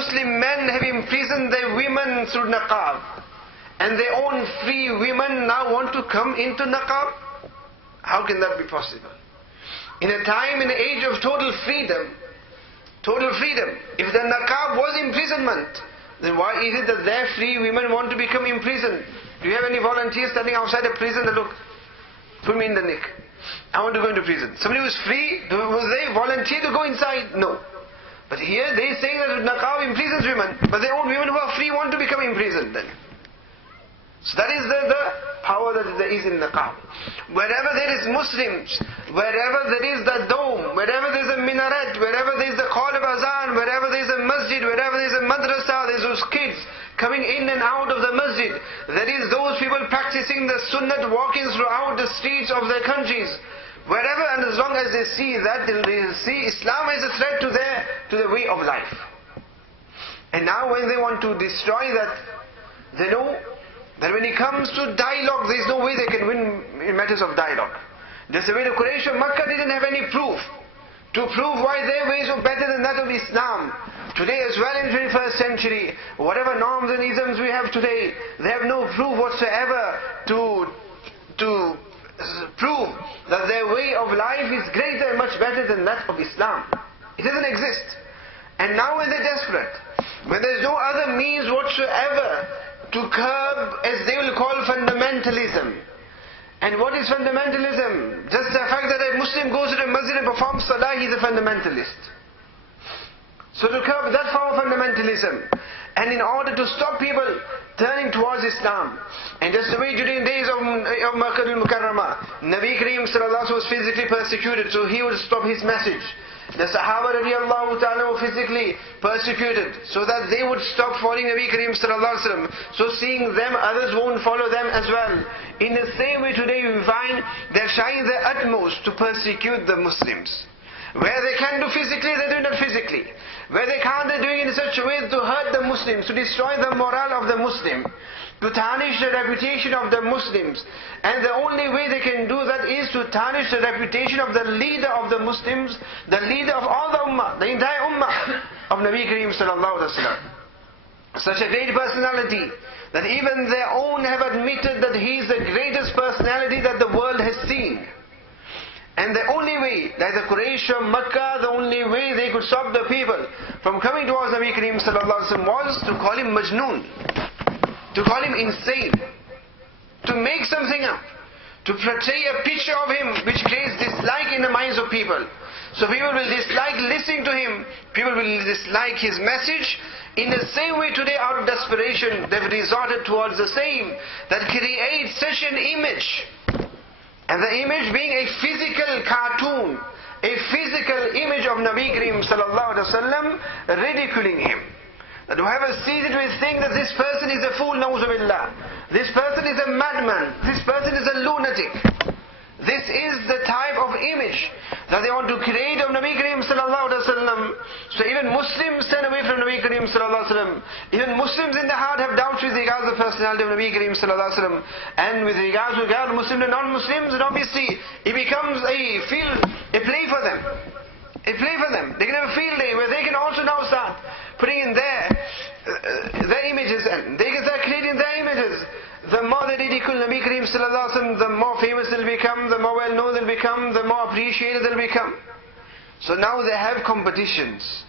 Muslim men have imprisoned their women through niqab, and their own free women now want to come into niqab? How can that be possible? In a time, in the age of total freedom, if the niqab was imprisonment, then why is it that their free women want to become imprisoned? Do you have any volunteers standing outside a prison that, look, put me in the nick, I want to go into prison? Somebody who was free, was they volunteer to go inside? No. But here they say that niqab imprisons women, but their own women who are free want to become imprisoned then. So that is the power that there is in niqab. Wherever there is Muslims, wherever there is the dome, wherever there is a minaret, wherever there is the call of azan, wherever there is a masjid, wherever there is a madrasa, there is those kids coming in and out of the masjid. There is those people practicing the sunnat, walking throughout the streets of their countries. Wherever, and as long as they see that, they see Islam as a threat to their way of life. And now when they want to destroy that, they know that when it comes to dialogue, there is no way they can win in matters of dialogue. Just the way the Quraysh of Makkah didn't have any proof to prove why their ways were better than that of Islam. Today as well in the 21st century, whatever norms and isms we have today, they have no proof whatsoever to prove that their way of life is greater and much better than that of Islam. It doesn't exist. And now when they're desperate, when there's no other means whatsoever to curb, as they will call, fundamentalism. And what is fundamentalism? Just the fact that a Muslim goes to the masjid and performs salah, he's a fundamentalist. So to curb that form of fundamentalism, and in order to stop people turning towards Islam, and just the way during the days of Makkah al-Mukarramah, Nabi Kareem sallallahu alaihi wasallam was physically persecuted, so he would stop his message. The Sahaba radiallahu ta'ala were physically persecuted, so that they would stop following Nabi Kareem sallallahu alaihi wasallam. So seeing them, others won't follow them as well. In the same way today we find they're trying their utmost to persecute the Muslims. Where they can do physically, they're doing it physically. Where they can't, they're doing it in such a way to hurt the Muslims, to destroy the morale of the Muslim, to tarnish the reputation of the Muslims. And the only way they can do that is to tarnish the reputation of the leader of the Muslims, the leader of all the Ummah, the entire Ummah of Nabi Kareem sallallahu alaihi wasallam. Such a great personality that even their own have admitted that he is the greatest personality that the world has seen. And the only way, like the Quraysh of Makkah, the only way they could stop the people from coming towards Nabi Kareem sallallahu alaihi wasallam was to call him Majnoon, to call him insane, to make something up, to portray a picture of him which creates dislike in the minds of people. So people will dislike listening to him, people will dislike his message. In the same way today, out of desperation, they've resorted towards the same, that creates such an image. And the image being a physical cartoon, a physical image of Nabi Kareem sallallahu alaihi wasallam, ridiculing him. That whoever sees it will think that this person is a fool, na'uzubillah. This person is a madman. This person is a lunatic. This is the type of image that they want to create of Nabi Kareem sallallahu alaihi wasallam. So even Muslims turn away from Nabi Kareem sallallahu alaihi wasallam. Even Muslims in the heart have doubts with regards to the personality of Nabi Kareem sallallahu alaihi wasallam. And with regards to Muslim and non-Muslims, and obviously it becomes a play for them. A play for them. They can have a field day where they can also now start putting in their images, and they can start creating their images. The more they ridicule Nabi Kareem sallallahu alaihi wasallam, the more famous they'll become, the more well known they'll become, the more appreciated they'll become. So now they have competitions.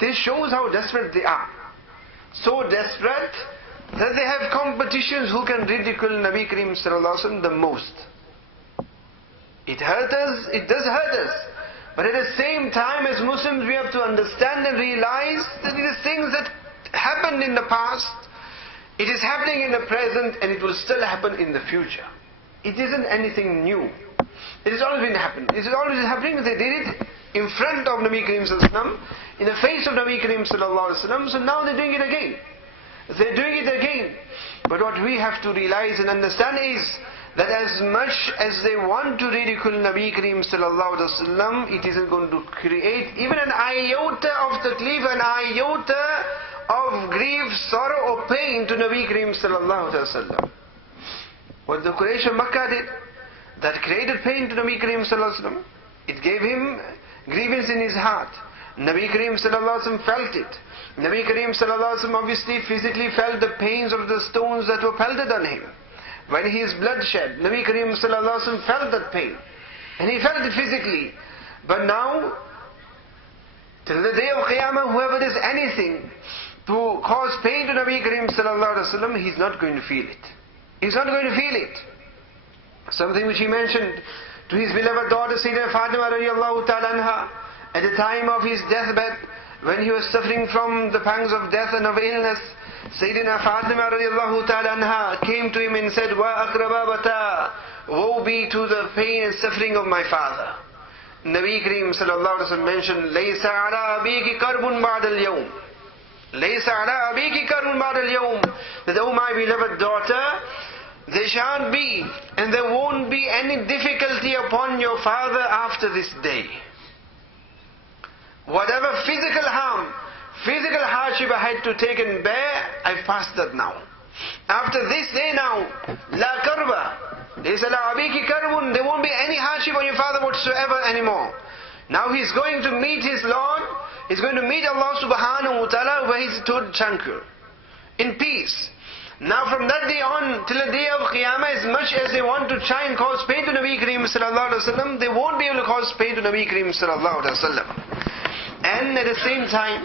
This shows how desperate they are. So desperate that they have competitions who can ridicule Nabi Kareem sallallahu alaihi wasallam the most. It hurts us, it does hurt us. But at the same time, as Muslims, we have to understand and realize that it is things that happened in the past, it is happening in the present, and it will still happen in the future. It isn't anything new. It has always been happening. It is always happening. They did it in front of Nabi Kareem sallallahu alaihi wasallam, in the face of Nabi Kareem sallallahu alaihi wasallam. So now they're doing it again. They're doing it again. But what we have to realize and understand is that as much as they want to ridicule Nabi Kareem sallallahu alaihi wasallam, it isn't going to create even an iota of taklif, an iota of grief, sorrow or pain to Nabi Kareem sallallahu alaihi wasallam. What the Quraysh of Makkah did, that created pain to Nabi Kareem sallallahu alaihi wasallam, it gave him grievance in his heart. Nabi Kareem sallallahu alaihi wasallam felt it. Nabi Kareem sallallahu alaihi wasallam obviously physically felt the pains of the stones that were pelted on him. When his blood shed, Nabi Kareem sallallahu alaihi wasallam felt that pain. And he felt it physically. But now, till the day of Qiyamah, whoever does anything to cause pain to Nabi Kareem sallallahu alaihi wasallam, he's not going to feel it. He's not going to feel it. Something which he mentioned to his beloved daughter Sayyidina Fatima radiallahu ta'ala anha at the time of his deathbed, when he was suffering from the pangs of death and of illness. Sayyidina Fatima radiallahu ta'ala anha came to him and said, "Wa akrababata, woe be to the pain and suffering of my father." Nabi Kareem sallallahu alaihi wasallam mentioned, "Laysa ala abiki karbun ba'da al-yawm." Laysa ala abiki karbun ba'da al-yawm. That, oh my beloved daughter, there shan't be and there won't be any difficulty upon your father after this day. Whatever physical harm, physical hardship I had to take and bear, I've passed that now. After this day now, la karba, laysa ala abiki karbun, there won't be any hardship on your father whatsoever anymore. Now he's going to meet his Lord, he's going to meet Allah subhanahu wa ta'ala where he's totally tranquil, in peace. Now from that day on till the day of Qiyamah, as much as they want to try and cause pain to Nabi Kareem sallallahu alaihi wasallam, they won't be able to cause pain to Nabi Kareem sallallahu alaihi wasallam. And at the same time,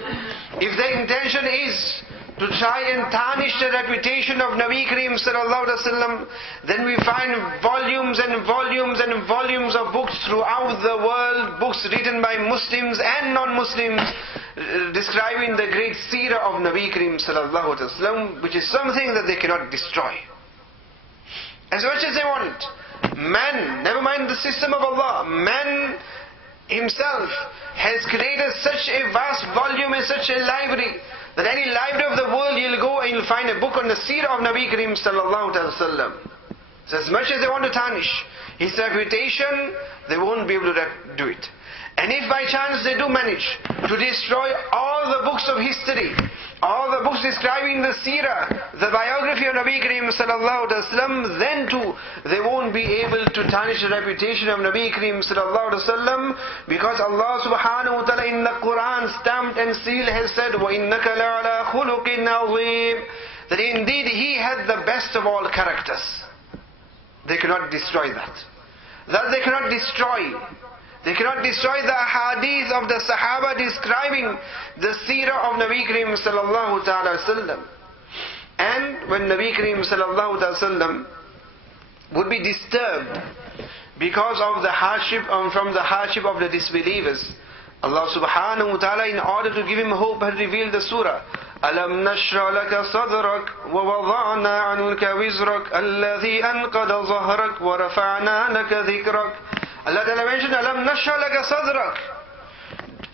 if their intention is to try and tarnish the reputation of Nabi Kareem sallallahu alaihi wasallam, then we find volumes and volumes and volumes of books throughout the world, books written by Muslims and non-Muslims, describing the great seerah of Nabi Kareem sallallahu alaihi wasallam, which is something that they cannot destroy. As much as they want. Man, never mind the system of Allah, man himself has created such a vast volume and such a library, that any library of the world you'll go and you'll find a book on the seerah of Nabi Kareem sallallahu alaihi wasallam. So as much as they want to tarnish his reputation, they won't be able to do it. And if by chance they do manage to destroy all the books of history, all the books describing the seerah, the biography of Nabi Kareem sallallahu alaihi wasallam, then too they won't be able to tarnish the reputation of Nabi Kareem sallallahu alaihi wasallam, because Allah subhanahu wa ta'ala in the Quran stamped and sealed has said, وَإِنَّكَ لَعَلَى خُلُقٍ عَظِيمٍ, that indeed he had the best of all characters. They cannot destroy that. That they cannot destroy. They cannot destroy the hadith of the Sahaba describing the seerah of Nabi Kareem sallallahu ta'ala sallam. And when Nabi Kareem sallallahu ta'ala sallam would be disturbed because of the hardship, from the hardship of the disbelievers, Allah subhanahu wa ta'ala, in order to give him hope, had revealed the surah. أَلَمْ نَشْرَ لَكَ صَدْرَكَ وَوَضَعْنَا عَنْكَ وِزْرَكَ الَّذِي أَنْقَضَ ظَهْرَكَ وَرَفَعْنَا لَكَ ذِكْرَكَ. Allah Ta'ala mentioned, Alam nashra laka sadrak.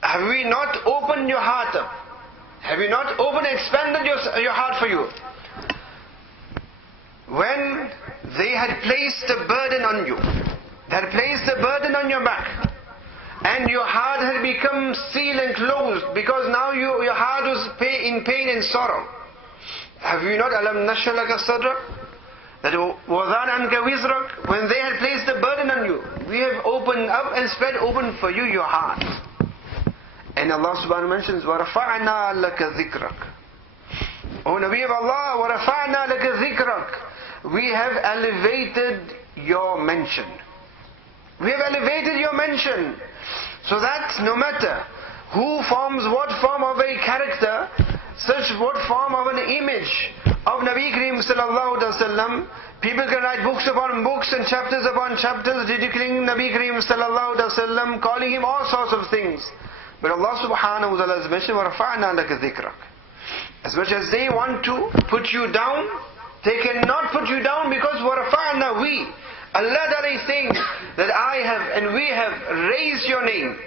Have we not opened your heart up? Have we not opened and expanded your heart for you? When they had placed a burden on you, they had placed a burden on your back, and your heart had become sealed and closed, because now your heart was in pain and sorrow. Have we not, Alam nashra laka sadrak? That when they had placed the burden on you, we have opened up and spread open for you your heart. And Allah subhanahu wa ta'ala mentions, وَرَفَعْنَا لَكَ ذِكْرَكَ. O Nabi of Allah, وَرَفَعْنَا لَكَ ذِكْرَكَ. We have elevated your mention. We have elevated your mention, so that no matter who forms what form of a character, such what form of an image of Nabi Kareem sallallahu alaihi wasallam, people can write books upon books and chapters upon chapters ridiculing Nabi Kareem sallallahu alaihi wasallam, calling him all sorts of things. But Allah subhanahu wa ta'ala has mentioned, وَرَفَعْنَا لَكَ ذِكْرَكَ. As much as they want to put you down, they cannot put you down, because وَرَفَعْنَا, we, Allah Ta'ala is saying that I have and we have raised your name.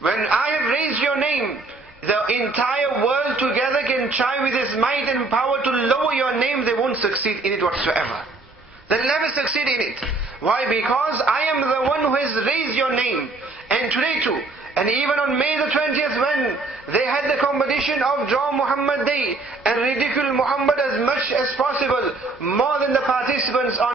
When I have raised your name, the entire world together can try with its might and power to lower your name, they won't succeed in it whatsoever. They'll never succeed in it. Why? Because I am the one who has raised your name. And today too, and even on May the 20th, when they had the competition of Draw Muhammad Day and ridicule Muhammad as much as possible, more than the participants on